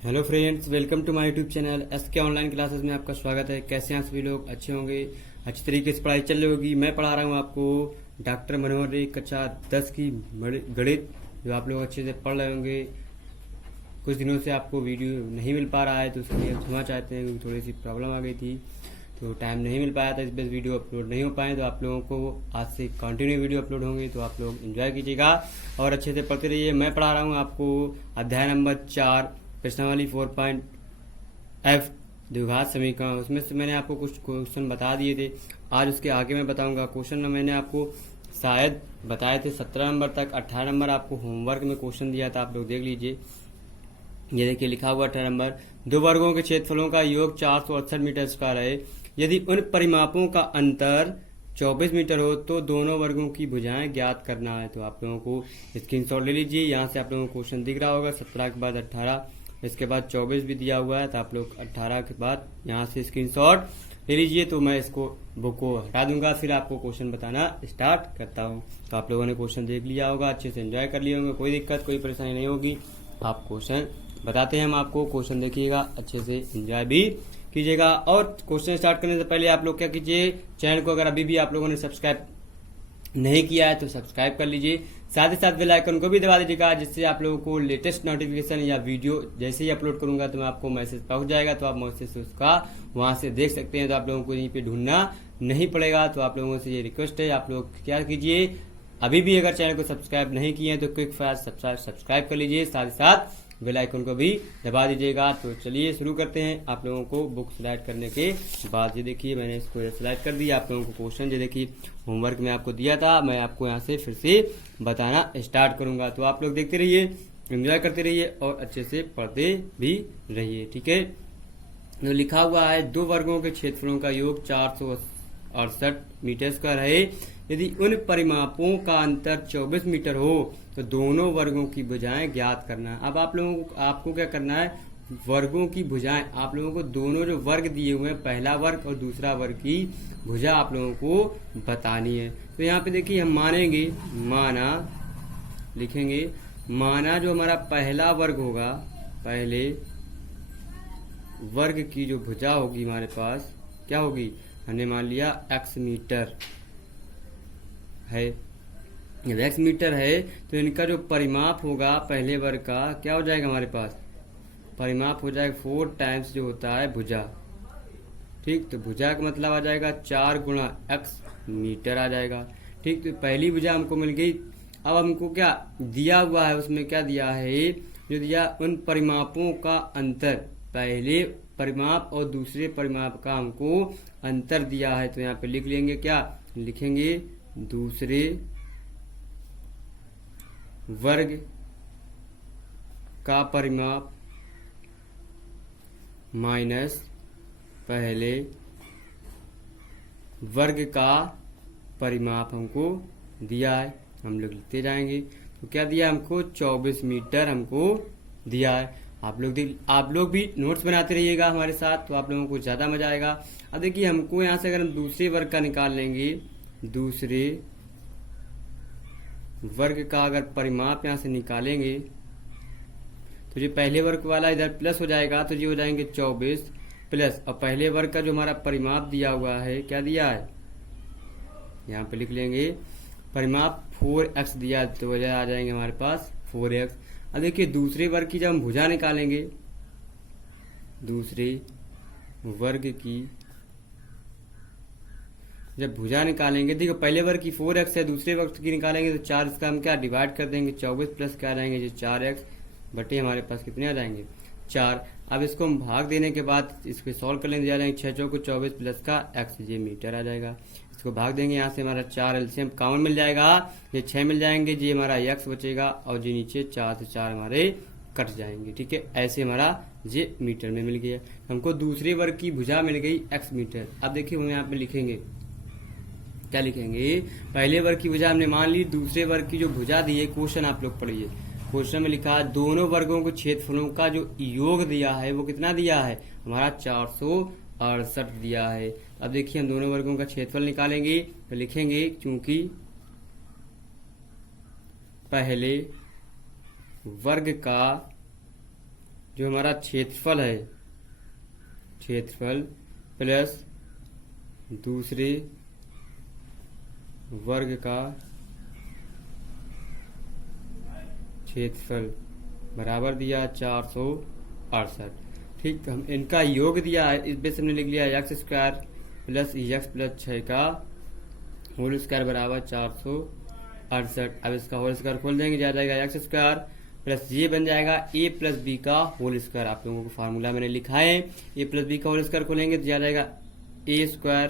Hello friends, welcome to my YouTube channel SK online classes में आपका स्वागत है। कैसे हैं सभी लोग? अच्छे होंगे। अच्छी तरीके से पढ़ाई चल रही होगी। मैं पढ़ा रहा हूँ आपको डॉक्टर मनोहर रे कक्षा 10 की गणित, जो आप लोग अच्छे से पढ़ रहे होंगे। कुछ दिनों से आपको वीडियो नहीं मिल पा रहा है, तो उसके लिए क्षमा चाहते हैं क्योंकि थोड़ी सी प्रॉब्लम आ गई थी, तो टाइम नहीं मिल पाया था, इस वजह वीडियो अपलोड नहीं हो पाए। तो आप लोगों को आज से कंटिन्यू वीडियो अपलोड होंगे, तो आप लोग एंजॉय कीजिएगा और अच्छे से पढ़ते रहिए। मैं पढ़ा रहा हूँ आपको अध्याय नंबर 4 प्रश्नावली 4.F द्विघात समीकरण। उसमें से मैंने आपको कुछ क्वेश्चन बता दिए थे, आज उसके आगे मैं बताऊंगा। क्वेश्चन मैंने आपको शायद बताए थे 17 नंबर तक। 18 नंबर आपको होमवर्क में क्वेश्चन दिया था, आप लोग देख लीजिए। ये देखिए लिखा हुआ 18 नंबर, दो वर्गों के क्षेत्रफलों का योग 468 मीटर स्क्वायर है। यदि उन परिमापों का अंतर 24 मीटर हो तो दोनों वर्गों की भुजाएं ज्ञात करना है। तो आप लोगों को स्क्रीनशॉट ले लीजिए। यहाँ से आप लोगों को क्वेश्चन दिख रहा होगा 17 के बाद 18, इसके बाद 24 भी दिया हुआ है, तो आप लोग 18 के बाद यहाँ से स्क्रीनशॉट ले लीजिए। तो मैं इसको बुक को हटा दूंगा, फिर आपको क्वेश्चन बताना स्टार्ट करता हूँ। तो आप लोगों ने क्वेश्चन देख लिया होगा, अच्छे से एंजॉय कर लिए होंगे, कोई दिक्कत कोई परेशानी नहीं होगी। आप क्वेश्चन बताते हैं हम आपको, क्वेश्चन देखिएगा, अच्छे से एंजॉय भी कीजिएगा। और क्वेश्चन स्टार्ट करने से पहले आप लोग क्या कीजिए, चैनल को अगर अभी भी आप लोगों ने सब्सक्राइब नहीं किया है तो सब्सक्राइब कर लीजिए, साथ ही साथ बेल आइकन को भी दबा दीजिएगा, जिससे आप लोगों को लेटेस्ट नोटिफिकेशन या वीडियो जैसे ही अपलोड करूंगा तो मैं आपको मैसेज पहुंच जाएगा, तो आप मैसेज से उसका वहां से देख सकते हैं। तो आप लोगों को यहीं पे ढूंढना नहीं पड़ेगा। तो आप लोगों से ये रिक्वेस्ट है, आप लोग क्या कीजिए, अभी भी अगर चैनल को सब्सक्राइब नहीं किए हैं तो क्विक फास्ट सब्सक्राइब कर लीजिए, साथ ही साथ बेल आइकन को भी दबा दीजिएगा। तो चलिए शुरू करते हैं। आप लोगों को बुक सिलेक्ट करने के बाद ये देखिए मैंने इसको सिलेक्ट कर दिया। आप लोगों को क्वेश्चन ये देखिए होमवर्क में आपको दिया था, मैं आपको यहाँ से फिर से बताना स्टार्ट करूंगा। तो आप लोग देखते रहिए, एंजॉय करते रहिए और अच्छे से पढ़ते भी रहिए, ठीक है। तो लिखा हुआ है दो वर्गों के क्षेत्रफलों का योग 468 मीटर स्क्वायर है। यदि उन परिमापों का अंतर 24 मीटर हो तो दोनों वर्गों की भुजाएं ज्ञात करना। अब आप लोगों को आपको क्या करना है, वर्गों की भुजाएं, आप लोगों को दोनों जो वर्ग दिए हुए हैं, पहला वर्ग और दूसरा वर्ग की भुजा आप लोगों को बतानी है। तो यहाँ पे देखिए हम मानेंगे, माना लिखेंगे, माना जो हमारा पहला वर्ग होगा, पहले वर्ग की जो भुजा होगी हमारे पास क्या होगी, हमने मान लिया x मीटर है। जब x मीटर है तो इनका जो परिमाप होगा पहले वर्ग का क्या हो जाएगा, हमारे पास परिमाप हो जाएगा 4 टाइम्स जो होता है भुजा, ठीक। तो भुजा का मतलब आ जाएगा 4 गुणा x मीटर आ जाएगा, ठीक। तो पहली भुजा हमको मिल गई। अब हमको क्या दिया हुआ है, उसमें क्या दिया है, जो दिया उन परिमापों का अंतर, पहले परिमाप और दूसरे परिमाप का हमको अंतर दिया है। तो यहाँ पे लिख लेंगे, क्या लिखेंगे, दूसरे वर्ग का परिमाप माइनस पहले वर्ग का परिमाप हमको दिया है। हम लोग लिखते जाएंगे। तो क्या दिया हमको, 24 मीटर हमको दिया है। आप लोग भी नोट्स बनाते रहिएगा हमारे साथ, तो आप लोगों को ज्यादा मजा आएगा। अब देखिए हमको यहाँ से अगर हम दूसरे वर्ग का निकाल लेंगे, दूसरे वर्ग का अगर परिमाप यहाँ से निकालेंगे तो ये पहले वर्ग वाला इधर प्लस हो जाएगा, तो ये हो जाएंगे 24 प्लस, और पहले वर्ग का जो हमारा परिमाप दिया हुआ है, क्या दिया है, यहाँ पे लिख लेंगे परिमाप 4x दिया, तो वजह आ जाएंगे हमारे पास 4x। अब देखिए दूसरे वर्ग की जब हम भुजा निकालेंगे, दूसरे वर्ग की जब भुजा निकालेंगे, देखो पहले वर्ग की 4x है, दूसरे वर्ग की निकालेंगे तो 4, इसका हम क्या डिवाइड कर देंगे, 24 प्लस क्या आ जाएंगे, जो 4x बटे हमारे पास कितने आ जाएंगे, 4। अब इसको हम भाग देने के बाद इसको सॉल्व कर लेंगे, आ जाएंगे 6 चौको 24 प्लस का x, ये मीटर आ जाएगा। इसको भाग देंगे, यहाँ से हमारा 4 एलसीएम कॉमन मिल जाएगा, ये 6 मिल जाएंगे, जी हमारा x बचेगा, और जी नीचे 4 से 4 हमारे कट जाएंगे, ठीक है। ऐसे हमारा ये मीटर में मिल गया। हमको दूसरे वर्ग की भुजा मिल गई x मीटर। अब देखिए हम यहाँ पे लिखेंगे, क्या लिखेंगे, पहले वर्ग की भुजा हमने मान ली, दूसरे वर्ग की जो भुजा दी है, क्वेश्चन आप लोग पढ़िए, क्वेश्चन में लिखा है दोनों वर्गों के क्षेत्रफलों का जो योग दिया है वो कितना दिया है, हमारा 468 दिया है। अब देखिए हम दोनों वर्गों का क्षेत्रफल निकालेंगे, तो लिखेंगे क्योंकि पहले वर्ग का जो हमारा क्षेत्रफल है, क्षेत्रफल प्लस दूसरे वर्ग का क्षेत्रफल बराबर दिया 468। ठीक, तो हम इनका योग दिया है, इस बेस हमने लिख लिया x square plus x plus 6 का होल स्क्वायर बराबर 468। अब इसका होल स्क्वायर खोल देंगे, जा जाएगा एक्स स्क्वायर प्लस ये बन जाएगा ए प्लस बी का होल स्क्वायर। आप लोगों को फार्मूला मैंने लिखा है, ए प्लस बी का होल स्क्वायर खोलेंगे तो जा जाएगा ए स्क्वायर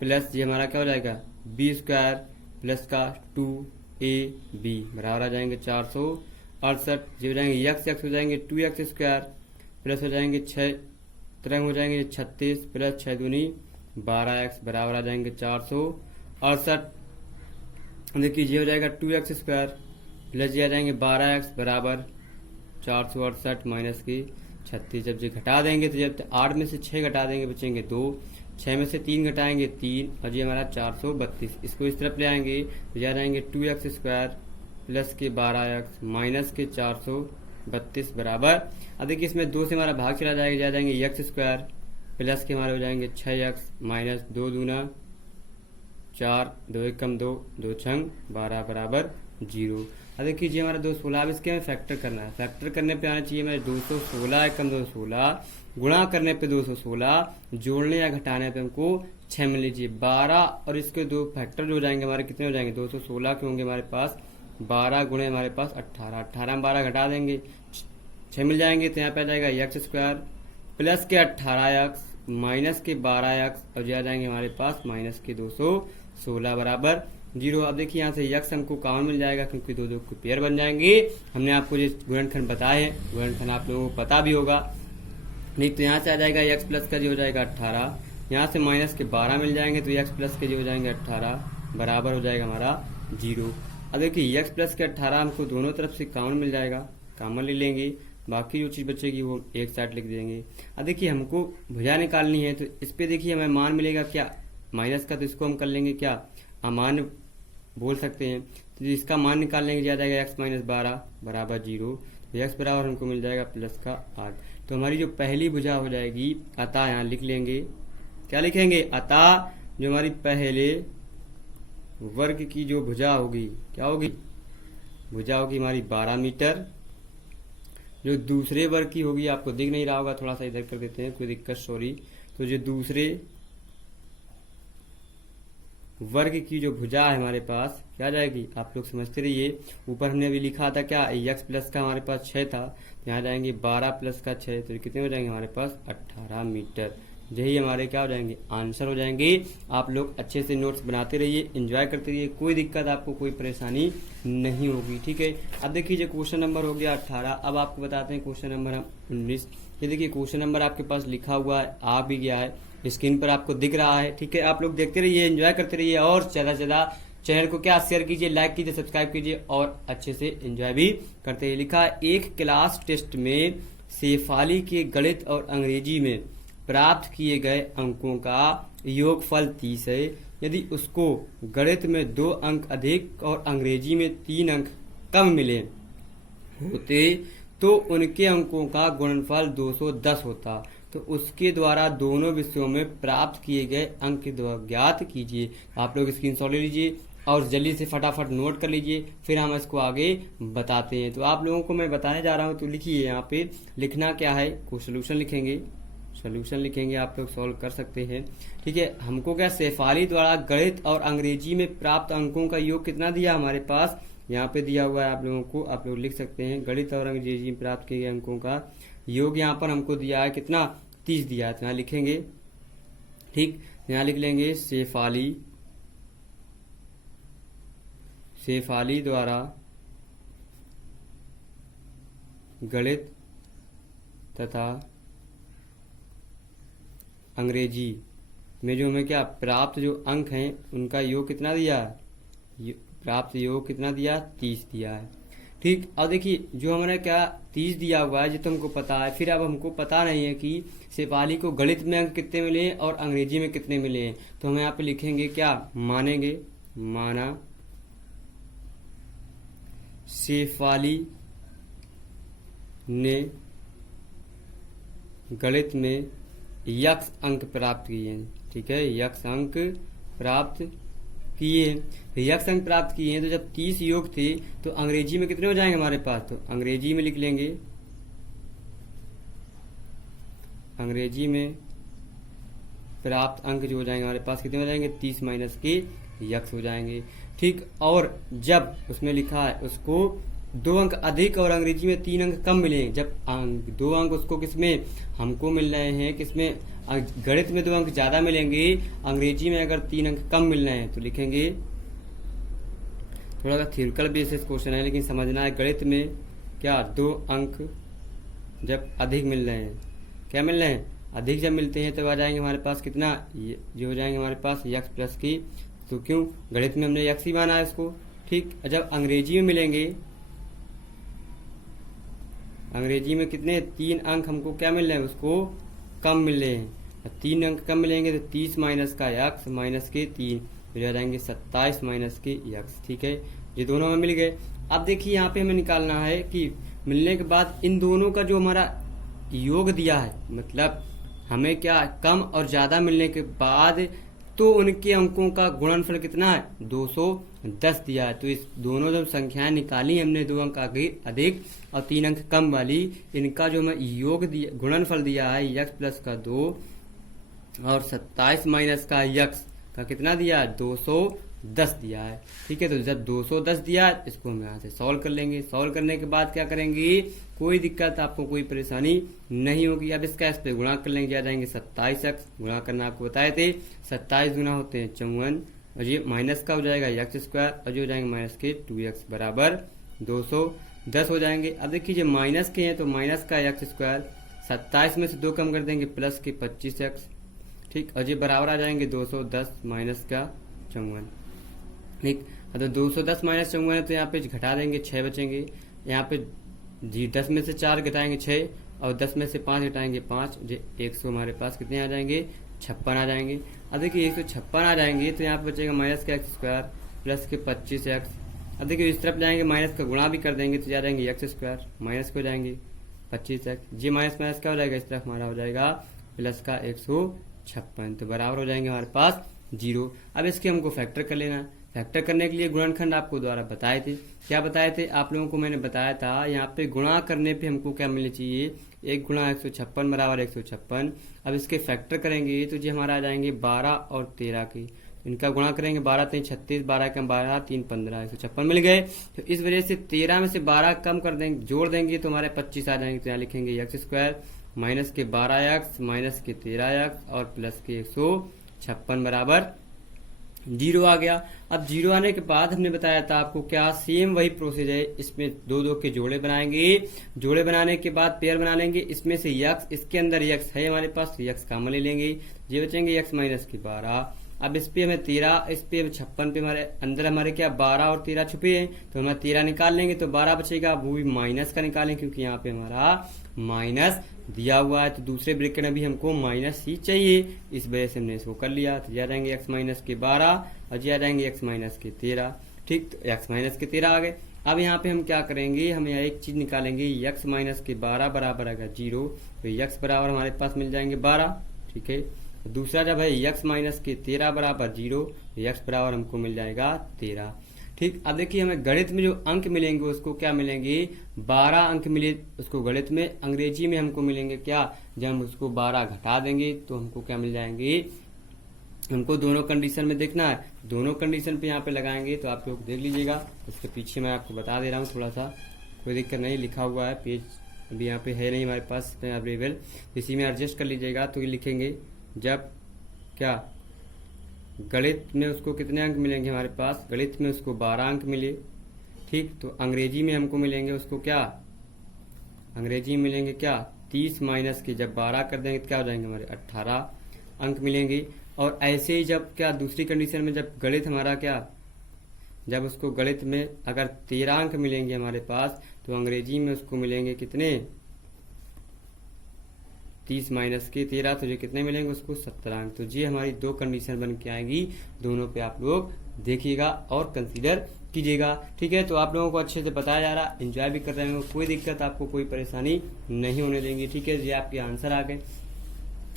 प्लस ये हमारा क्या हो जाएगा बी स्क्वायर प्लस का 2ab बराबर आ जाएंगे 468। ये हो जाएंगे एक्स एक्स हो जाएंगे 2x स्क्वायर प्लस हो जाएंगे 6 तरंग हो जाएंगे 36 प्लस 6 दूनी 12x बराबर आ जाएंगे 468। देखिए ये हो जाएगा 2x स्क्वायर प्लस ये आ जाएंगे 12x बराबर 468 माइनस की 36। जब ये घटा देंगे तो जब 8 में से 6 घटा देंगे बचेंगे 2, 6 में से 3 घटाएंगे 3 और ये हमारा 432। इसको इस तरफ ले आएंगे तो ये आ जाएंगे 2x स्क्वायर प्लस के 12x माइनस के 432 बराबर। अब देखिए इसमें 2 से हमारा भाग चला जाएगा, जा जाएंगे एक्स स्क्वायर प्लस के हमारे हो जाएंगे 6x माइनस 2 दूना 4, 2 1 कम 2, 2 छंग 12 बराबर 0। अब देखिए हमारा 216। अब इसके हमें फैक्टर करना है, फैक्टर करने पे आना चाहिए हमारे 216 1 कम 216, गुणा करने पे 216, जोड़ने या घटाने पे हमको 6 मिल लीजिए 12 और इसके 2 फैक्टर जो हो जाएंगे हमारे कितने हो जाएंगे 216 के होंगे हमारे पास 12 गुणे हमारे पास 18, 18 में 12 घटा देंगे 6 मिल जाएंगे तो यहाँ पे आ जाएगा एक्स स्क्वायर प्लस के 18x माइनस के 12x और आ जाएंगे हमारे पास माइनस के 216 बराबर 0। अब देखिए यहाँ से यक्स हमको कॉमन मिल जाएगा क्योंकि दो के पेयर बन जाएंगे। हमने आपको जो गुणनखंड बताए हैं गुणनखंड आप लोगों को पता भी होगा, नहीं तो यहाँ से आ जाएगा एक्स प्लस का जो हो जाएगा 18, यहाँ से माइनस के 12 मिल जाएंगे तो एक्स प्लस के जो हो जाएंगे 18 बराबर हो जाएगा हमारा 0। अब देखिए एक्स प्लस के 18 हमको दोनों तरफ से कॉमन मिल जाएगा, कॉमन ले लेंगे, बाकी जो चीज बचेगी वो एक साइड लिख देंगे। अब देखिए हमको भुजा निकालनी है तो इस पे देखिए हमें मान मिलेगा क्या माइनस का, तो इसको हम कर लेंगे क्या अमान बोल सकते हैं। तो इसका मान निकाल लेंगे, जा जाएगा एक्स माइनस 12 बराबर 0, तो एक्स बराबर हमको मिल जाएगा प्लस का 8। तो हमारी जो पहली भुजा हो जाएगी अतः यहाँ लिख लेंगे, क्या लिखेंगे अतः जो हमारी पहले वर्ग की जो भुजा होगी क्या होगी, भुजा होगी हमारी 12 मीटर। जो दूसरे वर्ग की होगी आपको दिख नहीं रहा होगा, थोड़ा सा इधर कर देते हैं कोई दिक्कत सॉरी। तो जो दूसरे वर्ग की जो भुजा है हमारे पास क्या जाएगी आप लोग समझते रहिए। ऊपर हमने अभी लिखा था क्या एक्स प्लस का हमारे पास 6 था, तो यहाँ जाएंगे 12 प्लस का 6 तो कितने हो जाएंगे हमारे पास 18 मीटर। यही हमारे क्या हो जाएंगे आंसर हो जाएंगे। आप लोग अच्छे से नोट्स बनाते रहिए, एंजॉय करते रहिए, कोई दिक्कत आपको कोई परेशानी नहीं होगी, ठीक है। अब देखिए क्वेश्चन नंबर हो गया 18। अब आपको बताते हैं क्वेश्चन नंबर हम 19। ये देखिए क्वेश्चन नंबर आपके पास लिखा हुआ है, आ भी गया है, स्क्रीन पर आपको दिख रहा है, ठीक है। आप लोग देखते रहिए, एंजॉय करते रहिए और ज्यादा से ज्यादा चैनल को क्या शेयर कीजिए, लाइक कीजिए, सब्सक्राइब कीजिए और अच्छे से एंजॉय भी करते रहिए। लिखा है एक क्लास टेस्ट में शेफाली के गणित और अंग्रेजी में प्राप्त किए गए अंकों का योगफल 30 है। यदि उसको गणित में 2 अंक अधिक और अंग्रेजी में 3 अंक कम मिले होते तो उनके अंकों का गुणनफल 210 होता। तो उसके द्वारा दोनों विषयों में प्राप्त किए गए अंक ज्ञात कीजिए। आप लोग स्क्रीनशॉट ले लीजिए और जल्दी से फटाफट नोट कर लीजिए, फिर हम इसको आगे बताते हैं। तो आप लोगों को मैं बताने जा रहा हूं, तो लिखिए यहाँ पे लिखना क्या है, को सोल्यूशन लिखेंगे, सोल्यूशन लिखेंगे, आप लोग सॉल्व कर सकते हैं, ठीक है। हमको क्या शेफाली द्वारा गणित और अंग्रेजी में प्राप्त अंकों का योग कितना दिया हमारे पास, यहाँ पे दिया हुआ है आप लोगों को, आप लोग लिख सकते हैं। गणित और अंग्रेजी में प्राप्त किए गए अंकों का योग यहाँ पर हमको दिया है कितना 30 दिया है, तो यहाँ लिखेंगे, ठीक। यहाँ लिख लेंगे शेफाली द्वारा गणित तथा अंग्रेजी में जो हमें क्या प्राप्त जो अंक हैं उनका योग कितना दिया है, प्राप्त योग कितना दिया 30 दिया है, ठीक। अब देखिए जो हमारा क्या 30 दिया हुआ है जो तो हमको पता है, फिर अब हमको पता नहीं है कि शेफाली को गणित में अंक कितने मिले हैं और अंग्रेजी में कितने मिले हैं। तो हम यहाँ पे लिखेंगे क्या मानेंगे, माना शेफाली ने गणित में यक्स अंक प्राप्त किए हैं। ठीक है, यक्स अंक प्राप्त किए हैं। यक्स अंक प्राप्त किए हैं तो जब 30 योग थे तो अंग्रेजी में कितने हो जाएंगे हमारे पास, तो अंग्रेजी में लिख लेंगे, अंग्रेजी में प्राप्त अंक जो हो जाएंगे हमारे पास कितने हो जाएंगे, 30 माइनस के यक्स हो जाएंगे। ठीक, और जब उसमें लिखा है उसको 2 अंक अधिक और अंग्रेजी में 3 अंक कम मिले, जब 2 अंक उसको किसमें हमको मिल रहे हैं, किसमें गणित में 2 अंक ज्यादा मिलेंगे, अंग्रेजी में अगर 3 अंक कम मिल रहे हैं तो लिखेंगे, थोड़ा सा थ्योरिकल बेसिस क्वेश्चन है लेकिन समझना है, गणित में क्या 2 अंक जब अधिक मिल रहे हैं, क्या मिल रहे हैं, अधिक जब मिलते हैं तब आ जाएंगे हमारे पास कितना, ये हो जाएंगे हमारे पास यक्स प्लस की, तो क्यों, गणित में हमने यक्स ही माना है इसको। ठीक, जब अंग्रेजी में मिलेंगे, अंग्रेजी में कितने 3 अंक हमको क्या मिल रहे हैं, उसको कम मिल रहे हैं, 3 अंक कम मिलेंगे तो 30 माइनस का यक्स माइनस के 3 मिल जाएंगे 27 माइनस के यक्स। ठीक है, ये दोनों में मिल गए। अब देखिए यहाँ पे हमें निकालना है कि मिलने के बाद इन दोनों का जो हमारा योग दिया है, मतलब हमें क्या कम और ज्यादा मिलने के बाद तो उनके अंकों का गुणनफल कितना है, 210 दिया है। तो इस दोनों जब संख्याएं निकाली हमने, 2 अंक अधिक और 3 अंक कम वाली, इनका जो हमें योग दिया, गुणनफल दिया है यक्स प्लस का 2 और 27 माइनस का यक्स का कितना दिया है, 210 दिया है। ठीक है, तो जब 210 दिया है इसको हम यहाँ से सॉल्व कर लेंगे। सॉल्व करने के बाद क्या करेंगे, कोई दिक्कत आपको कोई परेशानी नहीं होगी। अब इसका इस पे गुणा कर लेंगे, आ जाएंगे 27x, गुणा करना आपको बताए थे, 27 गुना होते हैं 54 और ये माइनस का हो जाएगा यक्स स्क्वायर और ये हो जाएंगे माइनस के 2x बराबर 210 हो जाएंगे। अब देखिए जो माइनस के हैं तो माइनस का यक्स स्क्वायर, 27 में से 2 कम कर देंगे प्लस के 25x। ठीक, और ये बराबर आ जाएंगे 210 माइनस का 54। ठीक, तो 210 माइनस 54 है तो यहाँ पे घटा देंगे 6 बचेंगे, यहाँ पे जी 10 में से 4 घटाएंगे 6 और 10 में से 5 घटाएंगे 5, जो 100 हमारे पास कितने आ जाएंगे, 56 आ जाएंगे। अब देखिए 156 आ जाएंगे तो यहाँ पे बचेगा माइनस का एक्स स्क्वायर प्लस के 25x। अब देखिए इस तरफ जाएंगे माइनस का गुणा भी कर देंगे तो आ जाएंगे एक्स स्क्वायर माइनस को जाएंगे 25x, जी माइनस माइनस क्या हो जाएगा, इस तरफ हमारा हो जाएगा प्लस का 156, तो बराबर हो जाएंगे हमारे पास 0। अब इसके हमको फैक्टर कर लेना है। फैक्टर करने के लिए गुणनखंड आपको द्वारा बताए थे, क्या बताए थे आप लोगों को, मैंने बताया था यहाँ पे गुणा करने पे हमको क्या मिलना चाहिए, 1 गुणा 156 बराबर 156। अब इसके फैक्टर करेंगे तो जी हमारा आ जाएंगे 12 और 13 के, इनका गुणा करेंगे 12 3 36, 12 कम 12 3 15, 156 मिल गए। तो इस वजह से 13 में से 12 कम कर देंगे, जोड़ देंगे तो हमारे 25 आ जाएंगे। तो यहाँ लिखेंगे एक्स स्क्वायर माइनस के 12x माइनस के 13x और प्लस के 156 बराबर 0 आ गया। अब 0 आने के बाद हमने बताया था आपको क्या, सेम वही प्रोसेस है, इसमें 2 के जोड़े बनाएंगे, जोड़े बनाने के बाद पेयर बना लेंगे, इसमें से यक्स, इसके अंदर यक्स है हमारे पास तो यक्स कॉमन ले लेंगे, ये बचेंगे यक्स माइनस के 12। अब इस पे हमें 13, इस पे 56 पे हमारे अंदर हमारे क्या 12 और 13 छुपे हैं तो हमें 13 निकाल लेंगे तो 12 बचेगा, वो भी माइनस का निकालें क्योंकि यहाँ पे हमारा माइनस दिया हुआ है तो दूसरे ब्रैकेट में भी हमको माइनस ही चाहिए, इस वजह से हमने इसको कर लिया। तो ये आ जाएंगे एक्स माइनस के 12 और ये आ जाएंगे एक्स माइनस के 13। ठीक, तो एक्स माइनस के 13 आ गए। अब यहाँ पे हम क्या करेंगे, हम यहाँ एक चीज निकालेंगे, एक्स माइनस के 12 बराबर अगर 0 तो एक्स बराबर हमारे पास मिल जाएंगे 12। ठीक है, दूसरा जब है एक्स माइनस के 13 बराबर 0 तो एक्स बराबर हमको मिल जाएगा 13। ठीक, अब देखिए हमें गणित में जो अंक मिलेंगे उसको क्या मिलेंगे, 12 अंक मिले उसको गणित में, अंग्रेजी में हमको मिलेंगे क्या, जब हम उसको 12 घटा देंगे तो हमको क्या मिल जाएंगे, हमको दोनों कंडीशन में देखना है, दोनों कंडीशन पे यहाँ पे लगाएंगे तो आप लोग देख लीजिएगा। उसके पीछे मैं आपको बता दे रहा हूँ, थोड़ा सा कोई दिक्कत नहीं, लिखा हुआ है, पेज अभी यहाँ पे है नहीं हमारे पास अवेलेबल, इसी में एडजस्ट कर लीजिएगा। तो ये लिखेंगे जब क्या गणित में उसको कितने अंक मिलेंगे हमारे पास, गणित में उसको 12 अंक मिले। ठीक, तो अंग्रेजी में हमको मिलेंगे उसको क्या, अंग्रेजी में मिलेंगे क्या 30 माइनस के जब 12 कर देंगे तो क्या हो जाएंगे हमारे 18 अंक मिलेंगे। और ऐसे ही जब क्या दूसरी कंडीशन में जब गणित हमारा क्या, जब उसको गणित में अगर 13 अंक मिलेंगे हमारे पास तो अंग्रेजी में उसको मिलेंगे कितने, 30 माइनस के 13, तो ये कितने मिलेंगे उसको 17 अंक। तो ये हमारी 2 कंडीशन बन के आएंगी, दोनों पे आप लोग देखिएगा और कंसीडर कीजिएगा। ठीक है, तो आप लोगों को अच्छे से बताया जा रहा, एंजॉय भी कर रहे हो, कोई दिक्कत आपको कोई परेशानी नहीं होने देंगे। ठीक है, ये आपके आंसर आ गए।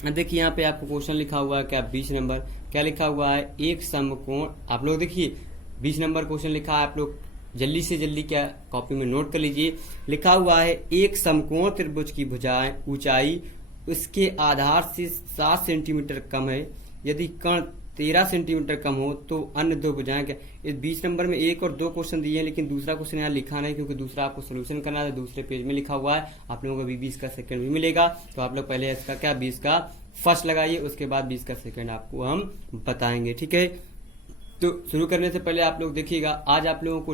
देखिए यहाँ पे आपको क्वेश्चन लिखा हुआ है क्या 20 नंबर, क्या लिखा हुआ है, एक समकोण। आप लोग देखिए 20 नंबर क्वेश्चन लिखा है, आप लोग जल्दी से जल्दी क्या कॉपी में नोट कर लीजिए। लिखा हुआ है एक समकोण त्रिभुज की भुजाएं ऊंचाई उसके आधार से 7 सेंटीमीटर कम है, यदि कर्ण 13 सेंटीमीटर कम हो तो अन्य दो भुजाएं क्या। इस 20 नंबर में 1 और 2 क्वेश्चन दिए हैं, लेकिन दूसरा क्वेश्चन यहाँ लिखा नहीं, क्योंकि दूसरा आपको सोल्यूशन करना है, दूसरे पेज में लिखा हुआ है। आप लोगों को भी 20 का सेकंड भी मिलेगा, तो आप लोग पहले इसका क्या 20 का फर्स्ट लगाइए, उसके बाद 20 का सेकंड आपको हम बताएंगे। ठीक है, तो शुरू करने से पहले आप लोग देखिएगा, आज आप लोगों को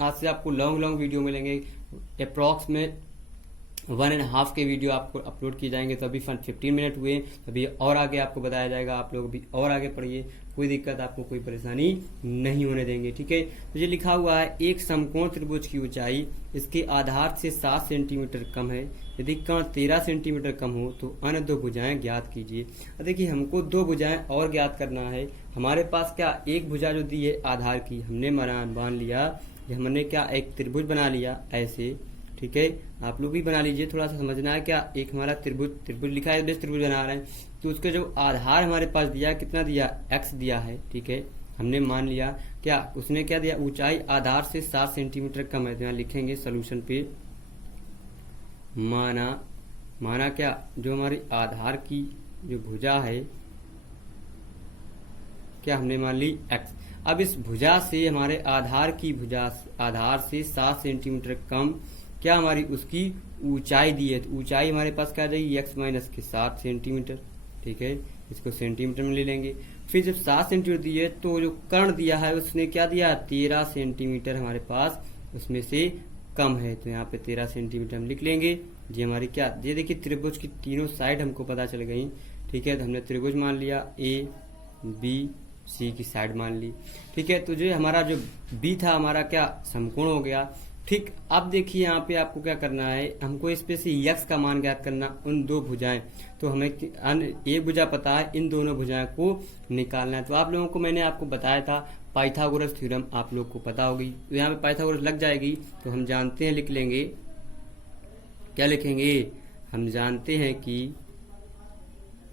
आज से आपको लॉन्ग वीडियो मिलेंगे। अप्रॉक्स में 1.5 के वीडियो आपको अपलोड किए जाएंगे। तो अभी 15 मिनट हुए, अभी और आगे आपको बताया जाएगा। आप लोग भी और आगे पढ़िए, कोई दिक्कत आपको कोई परेशानी नहीं होने देंगे। ठीक है, तो ये लिखा हुआ है एक समकोण त्रिभुज की ऊंचाई इसके आधार से 7 सेंटीमीटर कम है, यदि कर्ण 13 सेंटीमीटर कम हो तो अन्य दो भुजाएं ज्ञात कीजिए। देखिए हमको दो भुजाएं और ज्ञात करना है। हमारे पास क्या एक भुजा जो दी है आधार की, हमने मान लिया, हमने क्या एक त्रिभुज बना लिया ऐसे। ठीक है, आप लोग भी बना लीजिए, थोड़ा सा समझना है। क्या एक हमारा त्रिभुज लिखा है, बेस त्रिभुज बना रहे हैं, तो उसका जो आधार हमारे पास दिया है, कितना दिया, x दिया है। ठीक है, हमने मान लिया क्या, उसने क्या दिया, ऊंचाई आधार से 7 सेंटीमीटर कम है। तो यहाँ लिखेंगे सोल्यूशन पे, माना क्या, जो हमारी आधार की जो भुजा है क्या हमने मान ली x। अब इस भुजा से हमारे आधार से 7 सेंटीमीटर कम क्या हमारी उसकी ऊंचाई दी है, तो ऊंचाई हमारे पास क्या आ जाएगी, x माइनस के 7 सेंटीमीटर। ठीक है, इसको सेंटीमीटर में ले लेंगे। फिर जब 7 सेंटीमीटर दी है तो जो कर्ण दिया है उसने क्या दिया, 13 सेंटीमीटर हमारे पास उसमें से कम है। तो यहाँ पे 13 सेंटीमीटर हम लिख लेंगे। ये हमारी क्या, ये देखिए त्रिभुज की तीनों साइड हमको पता चल गई। ठीक है, तो हमने त्रिभुज मान लिया, ए बी सी की साइड मान ली। ठीक है, तो जो हमारा जो बी था हमारा क्या समकोण हो गया। ठीक, अब देखिए यहाँ पे आपको क्या करना है, हमको इस पे से x का मान ज्ञात करना, उन दो भुजाएं। तो हमें एक भुजा पता है, इन दोनों भुजाएं को निकालना है। तो आप लोगों को मैंने आपको बताया था पाइथागोरस थ्योरम, आप लोग को पता होगी। तो यहाँ पे पाइथागोरस लग जाएगी, तो हम जानते हैं, लिख लेंगे, क्या लिखेंगे, हम जानते हैं कि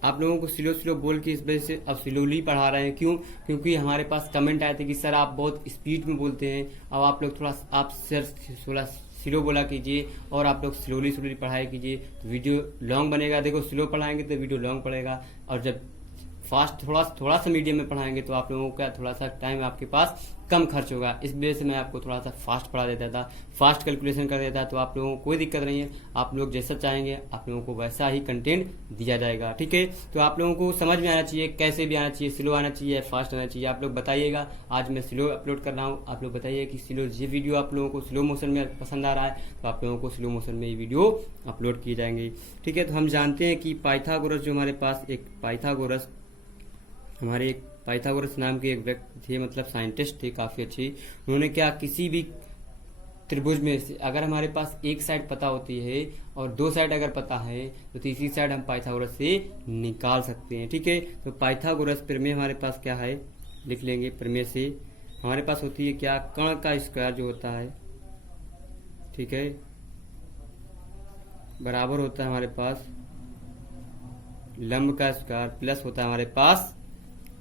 आप लोगों को स्लो बोल के इस वजह से अब स्लोली पढ़ा रहे हैं। क्यों, क्योंकि हमारे पास कमेंट आए थे कि सर आप बहुत स्पीड में बोलते हैं, अब आप लोग थोड़ा स्लो बोला कीजिए और आप लोग स्लोली पढ़ाई कीजिए, तो वीडियो लॉन्ग बनेगा। देखो स्लो पढ़ाएंगे तो वीडियो लॉन्ग पड़ेगा, और जब फास्ट थोड़ा सा मीडियम में पढ़ाएंगे तो आप लोगों का थोड़ा सा टाइम आपके पास कम खर्च होगा। इस वजह से मैं आपको थोड़ा सा फास्ट पढ़ा देता था, फास्ट कैलकुलेशन कर देता, तो आप लोगों को कोई दिक्कत नहीं है। आप लोग जैसा चाहेंगे आप लोगों को वैसा ही कंटेंट दिया जाएगा। ठीक है, तो आप लोगों को समझ में आना चाहिए, कैसे भी आना चाहिए, स्लो आना चाहिए, फास्ट आना चाहिए। आप लोग बताइएगा, आज मैं स्लो अपलोड कर रहा हूँ, आप लोग बताइए कि स्लो ये वीडियो आप लोगों को स्लो मोशन में पसंद आ रहा है, तो आप लोगों को स्लो मोशन में ये वीडियो अपलोड किए जाएंगे। ठीक है, तो हम जानते हैं कि पाइथागोरस जो हमारे पास एक पाइथागोरस नाम के एक व्यक्ति थे, मतलब साइंटिस्ट थे काफी अच्छे। उन्होंने क्या, किसी भी त्रिभुज में से अगर हमारे पास एक साइड पता होती है और दो साइड अगर पता है तो तीसरी साइड हम पाइथागोरस से निकाल सकते हैं। ठीक है, तो पाइथागोरस प्रमेय हमारे पास क्या है, लिख लेंगे। प्रमेय से हमारे पास होती है क्या, कर्ण का स्क्वायर जो होता है, ठीक है, बराबर होता है हमारे पास लंब का स्क्वायर प्लस होता है हमारे पास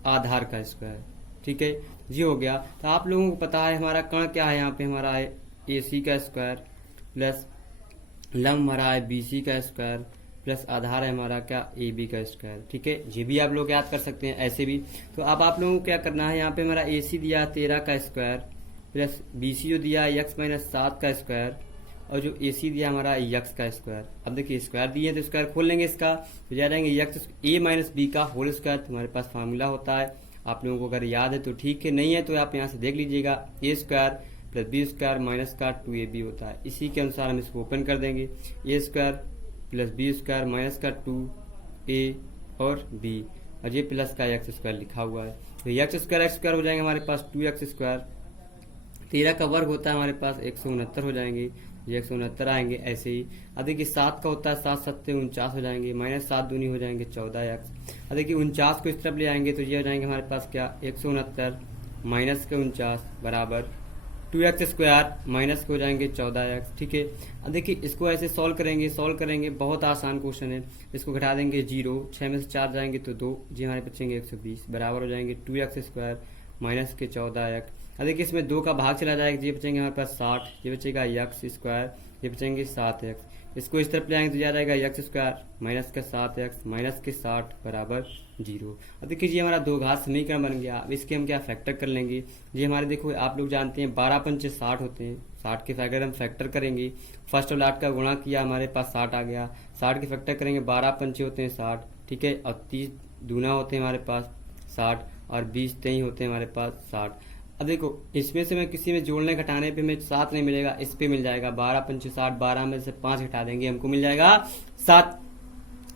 आधार का स्क्वायर। ठीक है, ये हो गया। तो आप लोगों को पता है हमारा कर्ण क्या है, यहाँ पे हमारा है AC का स्क्वायर प्लस लंब हमारा है BC का स्क्वायर प्लस आधार है हमारा क्या, AB का स्क्वायर। ठीक है, ये भी आप लोग याद कर सकते हैं ऐसे भी। तो अब आप लोगों को क्या करना है, यहाँ पे हमारा AC दिया 13 का स्क्वायर प्लस BC जो दिया है x माइनस 7 का स्क्वायर, और जो AC दिया हमारा x का स्क्वायर। अब देखिए स्क्वायर दिए तो स्क्वायर खोल लेंगे इसका, तो जा जाएंगे x a माइनस बी का होल स्क्वायर। हमारे पास फार्मूला होता है, आप लोगों को अगर याद है तो ठीक है, नहीं है तो आप यहाँ से देख लीजिएगा, a square plus b square minus का 2ab होता है। इसी के अनुसार हम इसको ओपन कर देंगे, a square plus b square minus का 2a और b, और ये प्लस का x स्क्वायर लिखा हुआ है। तो x स्क्वायर हो जाएंगे हमारे पास 2x स्क्वायर, 13 का वर्ग होता है हमारे पास 169 हो जाएंगे, ये 169 आएंगे ऐसे ही। अब देखिए 7 का होता है 7 7 49 हो जाएंगे, माइनस 7 दूनी हो जाएंगे 14x। अब देखिए 49 को इस तरफ ले आएंगे तो ये हो जाएंगे हमारे पास क्या, 169 माइनस के 49 बराबर 2x² माइनस के हो जाएंगे 14x। ठीक है, अब देखिए इसको ऐसे सॉल्व करेंगे, बहुत आसान क्वेश्चन है। इसको घटा देंगे 0, 6 में से 4 जाएंगे तो 2, जी हमारे बचेंगे 120 बराबर हो जाएंगे 2x² माइनस के 14x। अब देखिए इसमें 2 का भाग चला जाएगा, ये बचेंगे हमारे पास 60, ये बचेगा x², ये बचेंगे 7x। इसको इस तरफ ले आएंगे तो आ जाएगा x² माइनस का 7x माइनस के 60 बराबर 0। अब देखिए ये हमारा 2 घात समीकरण बन गया। अब इसके हम क्या फैक्टर कर लेंगे। ये हमारे देखो आप लोग जानते हैं 12 पंचे 60 होते हैं, 60 के फैक्टर हम फैक्टर करेंगे। फर्स्ट और लास्ट का गुणा किया, हमारे पास 60 आ गया। 60 के फैक्टर करेंगे, 12 पंचे होते हैं 60, ठीक है, और 30 दूना होते हैं हमारे पास 60, और 20 23 होते हैं हमारे पास 60। अब देखो इसमें से मैं किसी में जोड़ने घटाने पे में 7 नहीं मिलेगा, इस पे मिल जाएगा 12 पंचे 60, 12 में से 5 घटा देंगे हमको मिल जाएगा 7।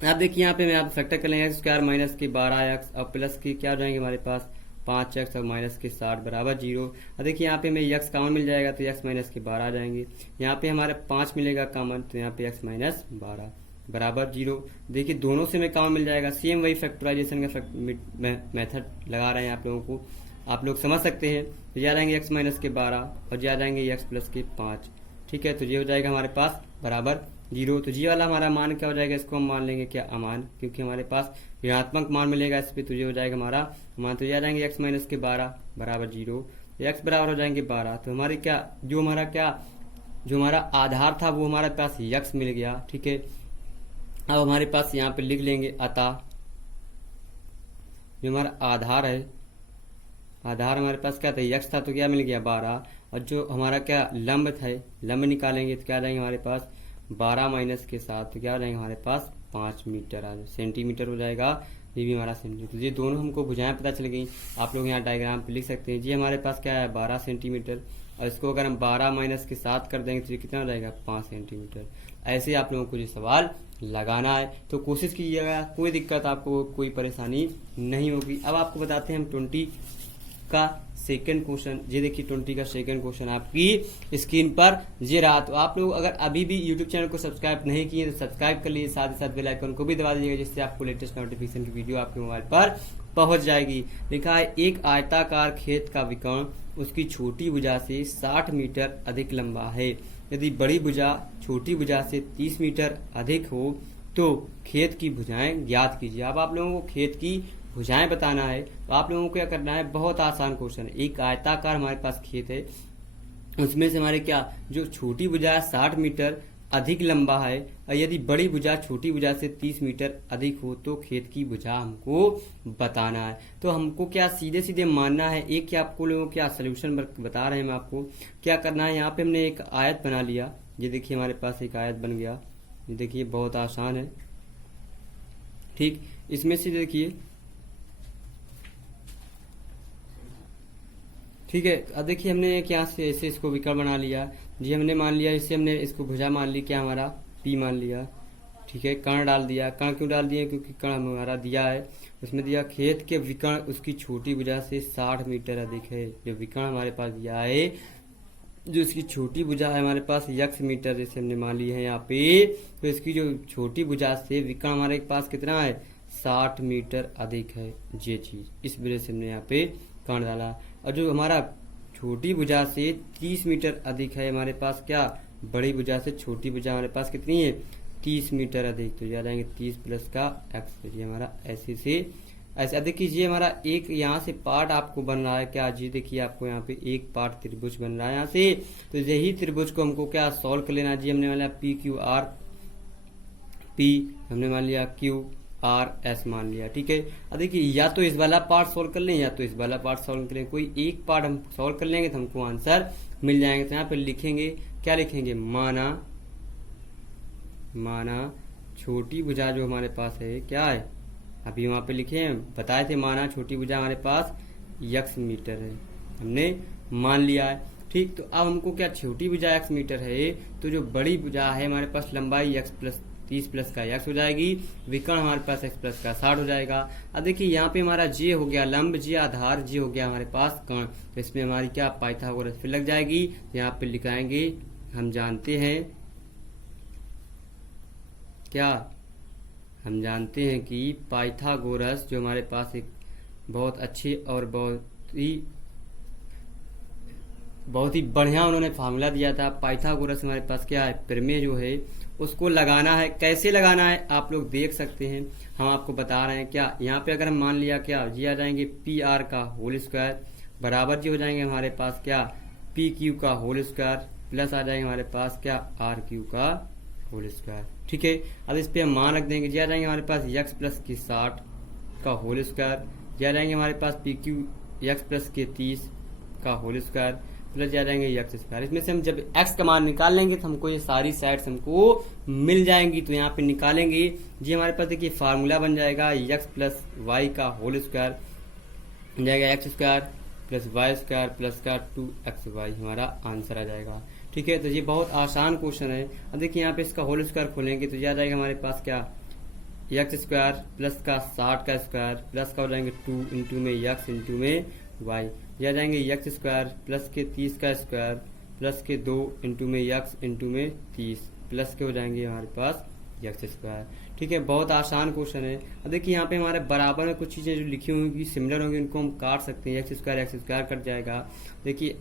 अब देखिए यहाँ पे मैं आप फैक्टर कर लेंगे x² माइनस की 12x और प्लस की क्या हो जाएंगे हमारे पास 5x और माइनस के 60 बराबर 0। अब देखिए यहाँ पे हमें x कॉमन मिल जाएगा तो x माइनस के 12 आ जाएंगे। यहाँ पे हमारे 5 मिलेगा कॉमन तो यहाँ पे x माइनस 12 बराबर 0। देखिए दोनों से हमें कॉमन मिल जाएगा, सेम वही फैक्टराइजेशन का मेथड लगा रहे हैं आप लोगों को, आप लोग समझ सकते हैं। तो ये आ जाएंगे x माइनस के 12 और ये आ जाएंगे x प्लस के 5। ठीक है, तो ये हो जाएगा हमारे पास बराबर 0। तो जी वाला हमारा मान क्या हो जाएगा, इसको हम मान लेंगे क्या अमान, क्योंकि हमारे पास ऋणात्मक मान मिलेगा इस पे, तो ये हो जाएगा हमारा मान। तो ये आ जाएंगे x माइनस के 12 बराबर 0, तो x बराबर हो जाएंगे 12। तो हमारे क्या जो हमारा आधार था वो हमारे पास x मिल गया। ठीक है, अब हमारे पास यहाँ पे लिख लेंगे अतः जो हमारा आधार है, आधार हमारे पास क्या था x था, तो क्या मिल गया 12, और जो हमारा क्या लंब था, लंब निकालेंगे तो क्या आ जाएंगे हमारे पास 12 माइनस के 7, तो क्या हो जाएंगे हमारे पास 5 मीटर आ सेंटीमीटर हो जाएगा, ये भी हमारा सेंटीमीटर। ये दोनों हमको भुजाएं पता चल गई, आप लोग यहाँ डायग्राम पे लिख सकते हैं। जी हमारे पास क्या है 12 सेंटीमीटर, और इसको अगर हम 12 माइनस के 7 कर देंगे तो ये कितना हो जाएगा 5 सेंटीमीटर। ऐसे आप लोगों को ये सवाल लगाना है, तो कोशिश कीजिएगा, कोई दिक्कत आपको कोई परेशानी नहीं होगी। अब आपको बताते हैं हम 20 का सेकंड क्वेश्चन। ये देखिए 20 का सेकंड क्वेश्चन आपकी स्क्रीन पर ये रहा। तो आप लोग अगर अभी भी यूट्यूब चैनल को सब्सक्राइब नहीं किए तो सब्सक्राइब कर लीजिए, साथ ही साथ बेल आइकन को भी दबा दीजिएगा, जिससे आपको लेटेस्ट नोटिफिकेशन की वीडियो आपके मोबाइल पर पहुंच जाएगी। लिखा है एक आयताकार खेत का विकर्ण उसकी छोटी भुजा से 60 मीटर अधिक लंबा है। यदि बड़ी भुजा छोटी भुजा से 30 मीटर अधिक हो तो खेत की भुजाएं ज्ञात कीजिए। अब आप लोगों को खेत की भुजाएं बताना है, तो आप लोगों को क्या करना है, बहुत आसान क्वेश्चन है। एक आयताकार हमारे पास खेत है, उसमें से हमारे क्या जो छोटी भुजा 60 मीटर अधिक लंबा है, और यदि बड़ी भुजा छोटी भुजा से 30 मीटर अधिक हो तो खेत की भुजा हमको बताना है। तो हमको क्या सीधे सीधे मानना है, एक क्या आपको लोगों क्या सोल्यूशन बता रहे हैं, मैं आपको क्या करना है। यहाँ पे हमने एक आयत बना लिया, ये देखिए हमारे पास एक आयत बन गया, ये देखिए बहुत आसान है। ठीक, इसमें से देखिए, ठीक है, अब देखिए हमने एक यहाँ से ऐसे इसको विकर्ण बना लिया, जी हमने मान लिया, इससे हमने इसको भुजा मान ली, क्या हमारा P मान लिया। ठीक है, कर्ण डाल दिया, कर्ण क्यों डाल दिया, क्योंकि कर्ण हमारा दिया है, उसमें दिया खेत के विकर्ण उसकी छोटी भुजा से 60 मीटर अधिक है। जो विकर्ण हमारे पास दिया है, जो इसकी छोटी भुजा है हमारे पास x मीटर जैसे हमने मान ली है यहाँ पे, तो इसकी जो छोटी भुजा से विकर्ण हमारे पास कितना है 60 मीटर अधिक है। ये चीज इस वजह से हमने यहाँ पे कर्ण डाला। और जो हमारा छोटी भुजा से 30 मीटर अधिक है हमारे पास, क्या बड़ी भुजा से छोटी भुजा हमारे पास कितनी है 30 मीटर अधिक, तो याद आएंगे 30 प्लस का x। ये हमारा ऐसे से ऐसे। देखिए ये हमारा एक यहाँ से पार्ट आपको बन रहा है, क्या जी देखिए आपको यहाँ पे एक पार्ट त्रिभुज बन रहा है यहाँ से, तो यही त्रिभुज को हमको क्या सॉल्व कर लेना जी। हमने मान लिया PQR, P हमने मान लिया QRS मान लिया। ठीक है, अब देखिए या तो इस वाला पार्ट सॉल्व कर लें या तो इस वाला पार्ट सॉल्व करें, कोई एक पार्ट हम सॉल्व कर लेंगे तो हमको आंसर मिल जाएंगे। तो यहाँ पे लिखेंगे, क्या लिखेंगे, माना छोटी भुजा जो हमारे पास है क्या है, अभी वहां पे लिखे हैं बताए थे, माना छोटी भुजा हमारे पास x मीटर है, हमने मान लिया है। ठीक, तो अब हमको क्या छोटी भुजा x मीटर है, तो जो बड़ी भुजा है हमारे पास लंबाई x प्लस 30 प्लस का x हो जाएगी, विकर्ण हमारे पास x प्लस का 60 हो जाएगा। अब देखिए यहाँ पे हमारा j हो गया लंब, j आधार, j हो गया हमारे पास कर्ण, तो इसमें हमारी क्या पाइथागोरस फिर लग जाएगी। यहाँ पे लिखाएंगे, हम जानते हैं क्या, हम जानते हैं कि पाइथागोरस जो हमारे पास एक बहुत अच्छी और बहुत ही बहुत ही बढ़िया उन्होंने फार्मूला दिया था। पाइथागोरस हमारे पास क्या है, प्रमेय जो है उसको लगाना है। कैसे लगाना है आप लोग देख सकते हैं, हम आपको बता रहे हैं। क्या यहाँ पे अगर हम मान लिया क्या, ये आ जाएंगे पी आर का होल स्क्वायर बराबर जी हो जाएंगे हमारे पास क्या, पी क्यू का होल स्क्वायर प्लस आ जाएंगे हमारे पास क्या, आर क्यू का होल स्क्वायर। ठीक है, अब इस पे हम मान रख देंगे, ये आ जाएंगे हमारे पास एक्स प्लस की 60 का होल स्क्वायर, ये आ जाएंगे हमारे पास पी क्यू एक्स प्लस के 30 का होल स्क्वायर प्लस आ जाएंगे एक्स स्क्वायर। इसमें से हम जब एक्स का मान निकाल लेंगे तो हमको ये सारी साइड्स हमको मिल जाएंगी। तो यहाँ पे निकालेंगे, ये हमारे पास देखिए फार्मूला बन जाएगा एक्स प्लस वाई का होल स्क्वायर बन जाएगा x square plus y square plus का 2xy, हमारा आंसर आ जाएगा। ठीक है, तो ये बहुत आसान क्वेश्चन है। अब देखिए यहाँ पे इसका होल स्क्वायर खोलेंगे तो ये आ जाएगा हमारे पास क्या, एक्स स्क्वायर प्लस का 60 का स्क्वायर प्लस का हो जाएंगे 2 इंटू में एक्स इंटू में वाई, ये आ जाएंगे एक्स स्क्वायर प्लस के 30 का स्क्वायर प्लस के 2 इंटू में एक्स इंटू में 30 प्लस के हो जाएंगे हमारे पास एक्स स्क्वायर। ठीक है, बहुत आसान क्वेश्चन है। अब देखिए यहाँ पे हमारे बराबर में कुछ चीजें जो लिखी होंगी सिमिलर होंगी उनको हम काट सकते हैं, एक्स स्क्वायर कट जाएगा। देखिए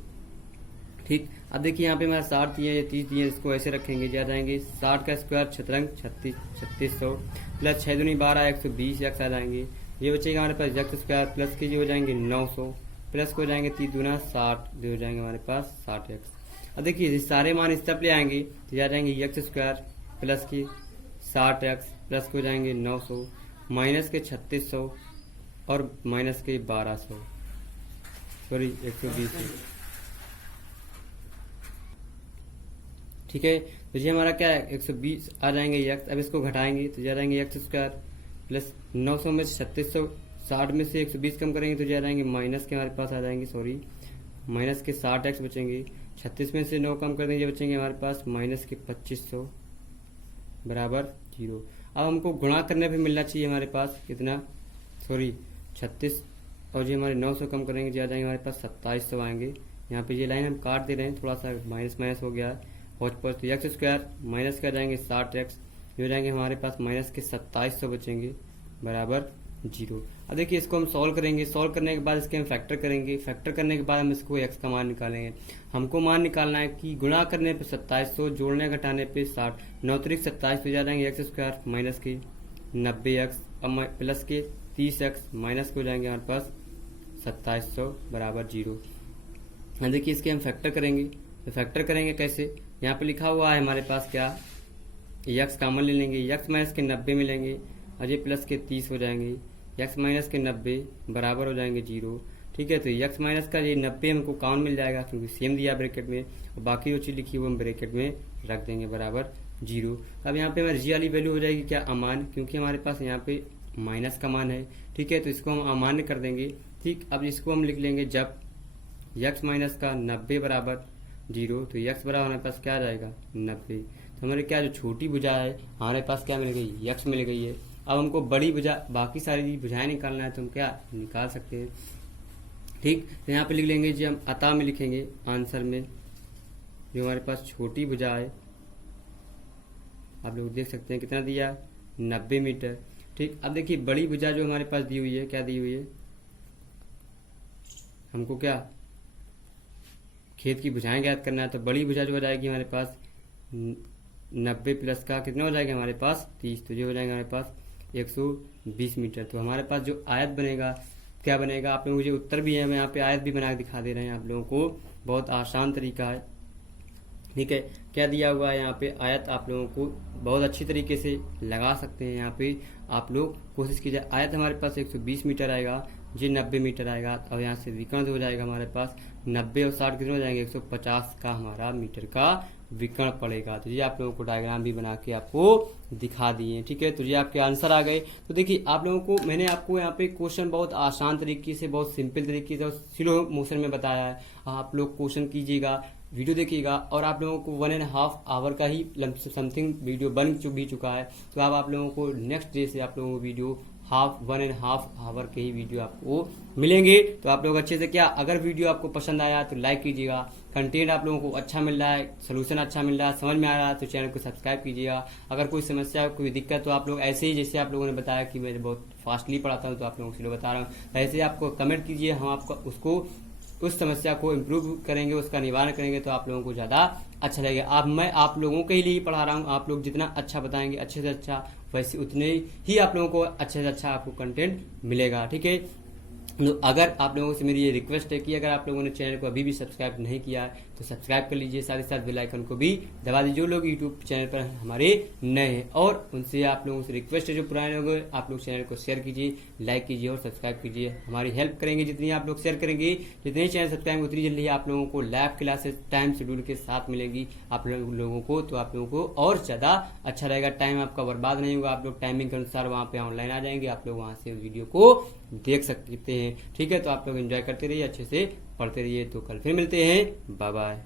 ठीक, अब देखिए यहाँ पे हमारा 60 दिए 30 दिए, इसको ऐसे रखेंगे, जा जाएंगे 60 का स्क्वायर छतरंग 3600 प्लस 6 दूनी 12 120 एक्स आ जाएंगे। ये बचेगा हमारे पास एक्स स्क्वायर प्लस के जो हो जाएंगे 900 प्लस को हो जाएंगे 30 दूना 60 जो हो जाएंगे हमारे पास 60 एक्स। अब देखिए सारे मान इस तरफ ले आएंगे तो जा जाएंगे एक्स स्क्वायर प्लस की 60 एक्स प्लस को हो जाएंगे 900 माइनस के 3600 और माइनस के 1200 सॉरी 120। ठीक है, तो ये हमारा क्या है 120 आ जाएंगे एक्स। अब इसको घटाएंगे तो जा जाएंगे एक्स स्क्वायर प्लस 900 में से 3660 में से 120 कम करेंगे तो जा जाएंगे माइनस के हमारे पास आ जाएंगे, सॉरी माइनस के 60 एक्स बचेंगे। 36 में से 9 कम कर देंगे, बचेंगे हमारे पास माइनस के 2500 बराबर 0। अब हमको गुणा करने पे मिलना चाहिए हमारे पास कितना, सॉरी 36 और ये हमारे 900 कम करेंगे जो आ जाएंगे हमारे पास 2700 आएंगे। यहाँ पे ये लाइन हम काट दे रहे हैं, थोड़ा सा माइनस माइनस हो गया है पहुंच तो एक्स स्क्वायर माइनस का जाएंगे 60 एक्स जो जाएंगे हमारे पास माइनस के 2700 बचेंगे बराबर 0। अब देखिए इसको हम सॉल्व करेंगे, सॉल्व करने के बाद इसके हम फैक्टर करेंगे, फैक्टर करने के बाद हम इसको एक्स का मान निकालेंगे। हमको मान निकालना है कि गुणा करने पे 2700 जोड़ने घटाने पे 60 9 3 27 जा जाएंगे एक्स स्क्वायर माइनस के 90 एक्स प्लस के 30 एक्स माइनस को जाएंगे हमारे पास 2700 बराबर 0। देखिए इसके हम फैक्टर करेंगे, तो फैक्टर करेंगे कैसे, यहाँ पे लिखा हुआ है हमारे पास क्या, एक्स कॉमन ले लेंगे, एक्स माइनस के 90 मिलेंगे और ये प्लस के 30 हो जाएंगे, एक्स माइनस के 90 बराबर हो जाएंगे 0। ठीक है, तो एक्स माइनस का ये 90 हमको कॉमन मिल जाएगा क्योंकि सेम दिया ब्रैकेट में, और बाकी जो चीज लिखी हुई हम ब्रैकेट में रख देंगे बराबर 0। अब यहाँ पे हमारी जी वाली वैल्यू हो जाएगी क्या, अमान्य, क्योंकि हमारे पास यहाँ पे माइनस का मान है। ठीक है, तो इसको हम अमान्य कर देंगे। ठीक, अब इसको हम लिख लेंगे जब एक्स माइनस का 90 बराबर 0 तो एक्स बराबर हमारे पास क्या आ जाएगा 90। तो हमारे क्या जो छोटी भुजा है हमारे पास क्या मिल गई, एक्स मिल गई है। अब हमको बड़ी भुजा बाकी सारी भुजाएं निकालना है तो हम क्या निकाल सकते हैं। ठीक, तो यहाँ पे लिख लेंगे जी हम अतः में लिखेंगे आंसर में जो हमारे पास छोटी भुजा है, आप लोग देख सकते हैं कितना दिया 90 मीटर। ठीक, अब देखिए बड़ी भुजा जो हमारे पास दी हुई है, क्या दी हुई है हमको, क्या खेत की भुजाएं ज्ञात करना है। तो बड़ी भुजा जो हो जाएगी हमारे पास 90 प्लस का कितना हो जाएगा हमारे पास 30, तो ये हो जाएगा हमारे पास 120 मीटर। तो हमारे पास जो आयत बनेगा क्या बनेगा, आप लोग मुझे उत्तर भी है, मैं यहाँ पे आयत भी बना के दिखा दे रहे हैं आप लोगों को, बहुत आसान तरीका है। ठीक है, क्या दिया हुआ है यहाँ पे आयत, आप लोगों को बहुत अच्छी तरीके से लगा सकते हैं। यहाँ पे आप लोग कोशिश कीजिए, आयत हमारे पास 120 मीटर आएगा, जी 90 मीटर आएगा और यहाँ से विकर्ण हो जाएगा हमारे पास 90 और 60 कितने हो जाएंगे 150 का हमारा मीटर का विकर्ण पड़ेगा। तो ये आप लोगों को डायग्राम भी बना के आपको दिखा दिए। ठीक है, तो ये आपके आंसर आ गए। तो देखिए आप लोगों को मैंने आपको यहाँ पे क्वेश्चन बहुत आसान तरीके से, बहुत सिंपल तरीके से, स्लो मोशन में बताया है। आप लोग क्वेश्चन कीजिएगा, वीडियो देखिएगा, और आप लोगों को 1.5 आवर का ही समथिंग वीडियो बन भी चुका है। तो अब आप लोगों को नेक्स्ट डे से आप लोगों को वीडियो 1.5 आवर के ही वीडियो आपको मिलेंगे। तो आप लोग अच्छे से क्या, अगर वीडियो आपको पसंद आया तो लाइक कीजिएगा, कंटेंट आप लोगों को अच्छा मिल रहा है, सोल्यूशन अच्छा मिल रहा है, समझ में आ रहा है तो चैनल को सब्सक्राइब कीजिएगा। अगर कोई समस्या कोई दिक्कत तो आप लोग ऐसे ही, जैसे आप लोगों ने बताया कि मैं बहुत फास्टली पढ़ाता हूँ तो आप लोगों को इसलिए बता रहा हूँ, ऐसे आपको कमेंट कीजिए, हम आपको उसको उस समस्या को इम्प्रूव करेंगे, उसका निवारण करेंगे तो आप लोगों को ज्यादा अच्छा लगेगा। मैं आप लोगों के लिए ही पढ़ा रहा हूँ, आप लोग जितना अच्छा बताएंगे अच्छे से अच्छा, वैसे उतने ही आप लोगों को अच्छे से अच्छा आपको कंटेंट मिलेगा। ठीक है, तो अगर आप लोगों से मेरी ये रिक्वेस्ट है कि अगर आप लोगों ने चैनल को अभी भी सब्सक्राइब नहीं किया है तो सब्सक्राइब कर लीजिए, साथ ही साथ बेल आइकन को भी दबा दीजिए। जो लोग यूट्यूब चैनल पर हमारे नए हैं, और उनसे आप लोगों से रिक्वेस्ट है जो पुराने लोग हैं, आप लोग चैनल को शेयर कीजिए, लाइक कीजिए और सब्सक्राइब कीजिए। हमारी हेल्प करेंगे, जितनी आप लोग शेयर करेंगे, जितने चैनल सब्सक्राइब उतनी जल्दी आप लोगों को लाइव क्लासेस टाइम शेड्यूल के साथ मिलेगी आप लोगों को, तो आप लोगों को और ज्यादा अच्छा रहेगा। टाइम आपका बर्बाद नहीं होगा, आप लोग टाइमिंग के अनुसार वहां पे ऑनलाइन आ जाएंगे, आप लोग वहां से वीडियो को देख सकते हैं। ठीक है, तो आप लोग एंजॉय करते रहिए, अच्छे से पढ़ते रहिए। तो कल फिर मिलते हैं, बाय बाय।